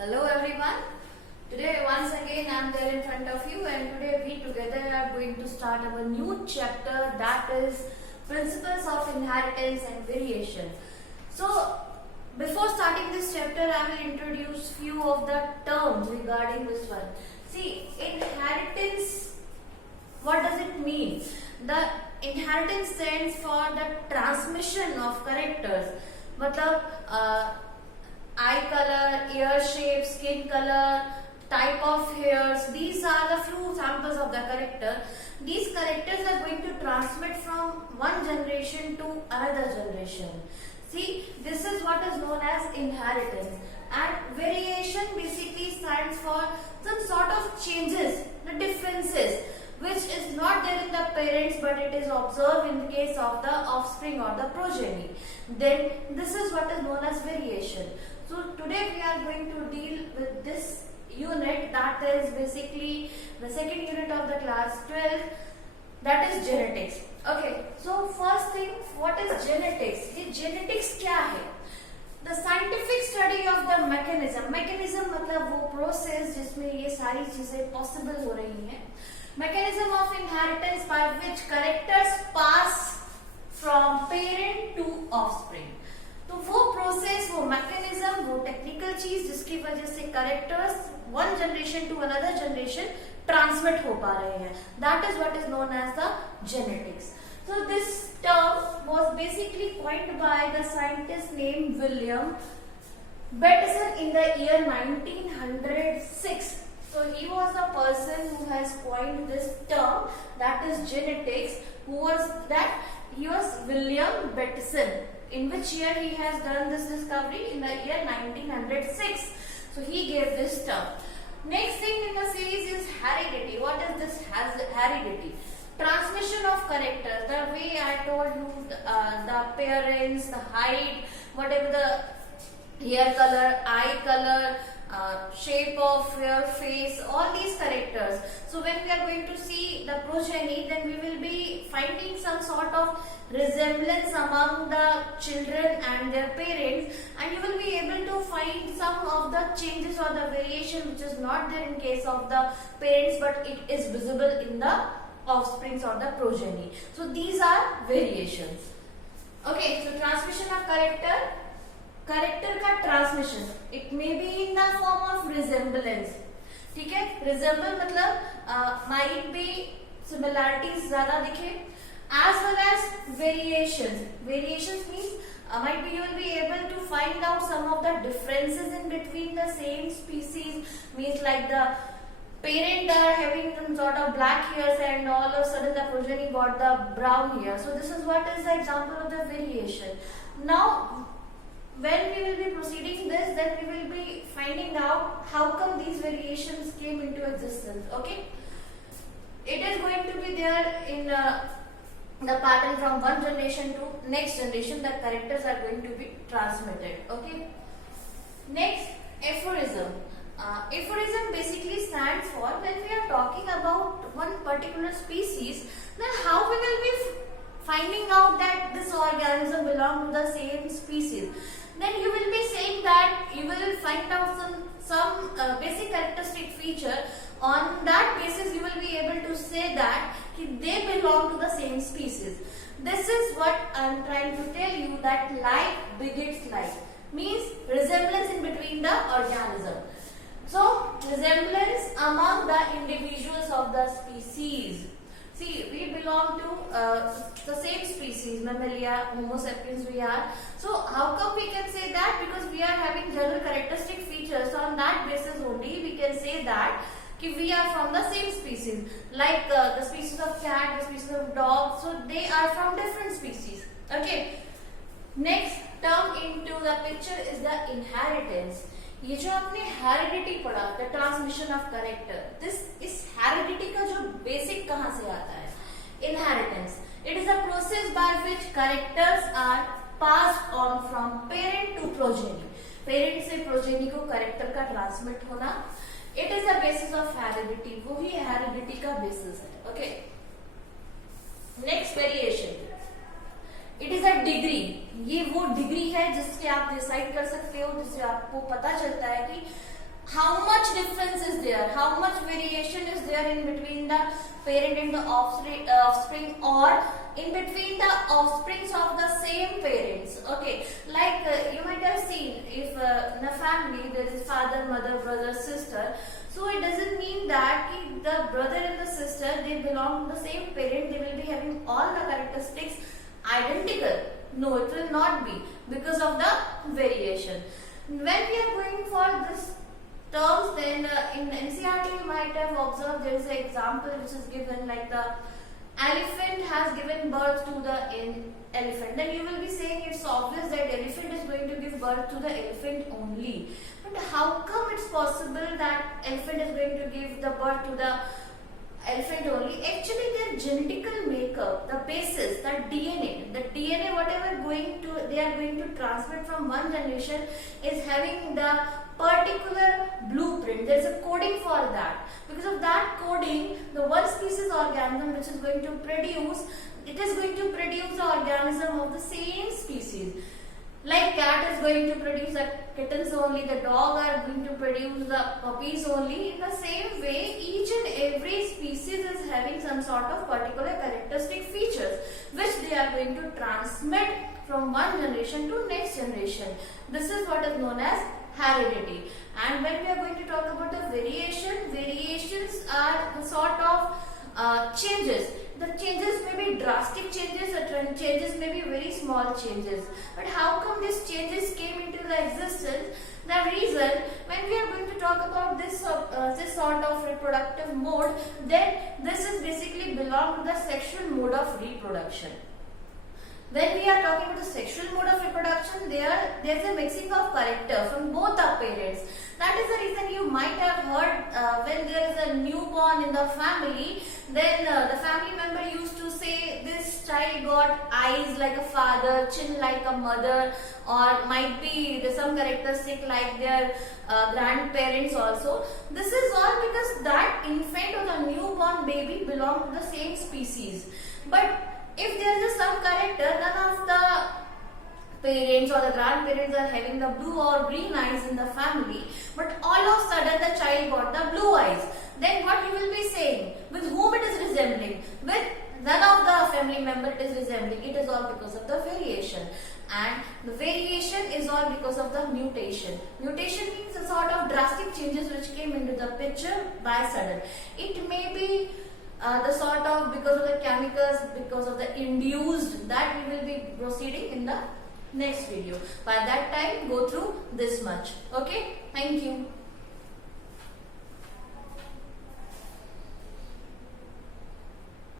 Hello everyone. Today once again I am there in front of you, and today we together are going to start our new chapter, that is Principles of Inheritance and Variation. So before starting this chapter I will introduce few of the terms regarding this one. See, inheritance, what does it mean? The inheritance stands for the transmission of characters. मतलब eye color, ear shape, skin color, type of hairs, these are the few samples of the character. These characters are going to transmit from one generation to another generation. See, this is what is known as inheritance. And variation basically stands for some sort of changes, the differences, which is not there in the parents but it is observed in the case of the offspring or the progeny. Then this is what is known as variation. So today we are going to deal with this unit, that is basically the second unit of the class 12, that is genetics. Okay, so first thing, what is genetics? ये genetics क्या है? The scientific study of the mechanism. Mechanism मतलब वो process जिसमें ये सारी चीजें possible हो रही हैं. Mechanism of inheritance by which characters pass from parent to offspring. तो वो प्रोसेस, वो मैकेनिज्म, वो टेक्निकल चीज जिसकी वजह से characters one generation to another generation transmit हो पा रहे हैं, that is what is known as the genetics. So this term was basically coined by the scientist named William Bateson in the year 1906. So he was the person who has coined this term, that is genetics. Who was that? He was William Bateson. In which year he has done this discovery? In the year 1906. So he gave this term. Next thing in the series is heredity. What is this heredity? Transmission of characters. The way I told you, the appearance, the height, whatever the hair color, eye color, shape of your face, all these characters. So when we are going to see the progeny, then we will be finding some sort of resemblance among the children and their parents, and you will be able to find some of the changes or the variation which is not there in case of the parents but it is visible in the offsprings or the progeny. So these are variations. Okay, so transmission of character का transmission, it may be in the form of resemblance. ठीक है, resemble मतलब might be similarities ज्यादा दिखे, as well as variations. Variations means might be you will be able to find out some of the differences in between the same species. Means like the parent are having some sort of black hairs and all of a sudden the progeny got the brown hair. So this is what is the example of the variation. Now when we will be proceeding this, then we will be finding out how come these variations came into existence. Okay, it is going to be there in the pattern from one generation to next generation. The characters are going to be transmitted. Okay, next, aphorism. Aphorism basically stands for when we are talking about one particular species, then how we will be finding out that this organism belongs to the same species. Then you will be saying that you will find out some basic characteristic feature. On that basis you will be able to say that they belong to the same species. This is what I am trying to tell you, that like begets like, means resemblance in between the organism. So resemblance among the individuals of the species. See, we belong to the same species, Mammalia, Homo sapiens we are. So how come we can say that? Because we are having general characteristic features. So on that basis only we can say that we are from the same species. Like the species of cat, the species of dog, so they are from different species. Okay. Next term into the picture is the inheritance. ये जो आपने heredity पढ़ा, the transmission of character, इस heredity का जो basic कहाँ से आता है? Inheritance. It is a process by which characters are passed on from parent to progeny. Parent से प्रोजेनी को कैरेक्टर का ट्रांसमिट होना, it is the basis of heredity. वो ही हेरिडिटी का बेसिस है. Okay, next, variation. It is a degree. ये वो डिग्री है जिससे आप डिसाइड कर सकते हो, जिससे आपको पता चलता है कि how much difference is there, how much variation is there in between the parent and the offspring, or in between the offsprings of the same parents. Okay, like you might have seen, if in a family there is father, mother, brother, sister, so it doesn't mean that the brother and the sister, they belong to the same parent, they will be having all the characteristics identical. No, it will not be, because of the variation. When we are going for this terms, then in NCERT you might have observed there is an example which is given, like the elephant has given birth to the elephant. Then you will be saying it's obvious that elephant is going to give birth to the elephant only. But how come it's possible that elephant is going to give the birth to the elephant only? Actually, their genetical makeup, the basis, the DNA, whatever they are going to transmit from one generation is having the particular blueprint. There is a coding for that. Because of that coding, the one species organism which is going to produce, it is going to produce the organism of the same species. Like cat is going to produce the kittens only, the dog are going to produce the puppies only. In the same way, each and every species is having some sort of particular characteristic features which they are going to transmit from one generation to next generation. This is what is known as heredity. And when we are going to talk about the variations are the sort of changes. The changes may be drastic changes, the changes may be very small changes. But how come these changes came into the existence? The reason, when we are going to talk about this sort of reproductive mode, then this is basically belong to the sexual mode of reproduction. When we are talking about the sexual mode of reproduction, there's a mixing of character from both the parents. That is the reason you might have heard when there is a newborn in the family, then the family member used to say this child got eyes like a father, chin like a mother, or might be some characteristic like their grandparents also. This is all because that infant or the newborn baby belong to the same species. But if there is some character, none of the parents or the grandparents are having the blue or green eyes in the family, but all of a sudden the child got the blue eyes, then what you will be saying? With whom it is resembling? With none of the family member it is resembling. It is all because of the variation. And the variation is all because of the mutation. Mutation means a sort of drastic changes which came into the picture by sudden. It may be the sort of because of the chemicals, because of the induced, that we will be proceeding in the next video. By that time, go through this much. Okay.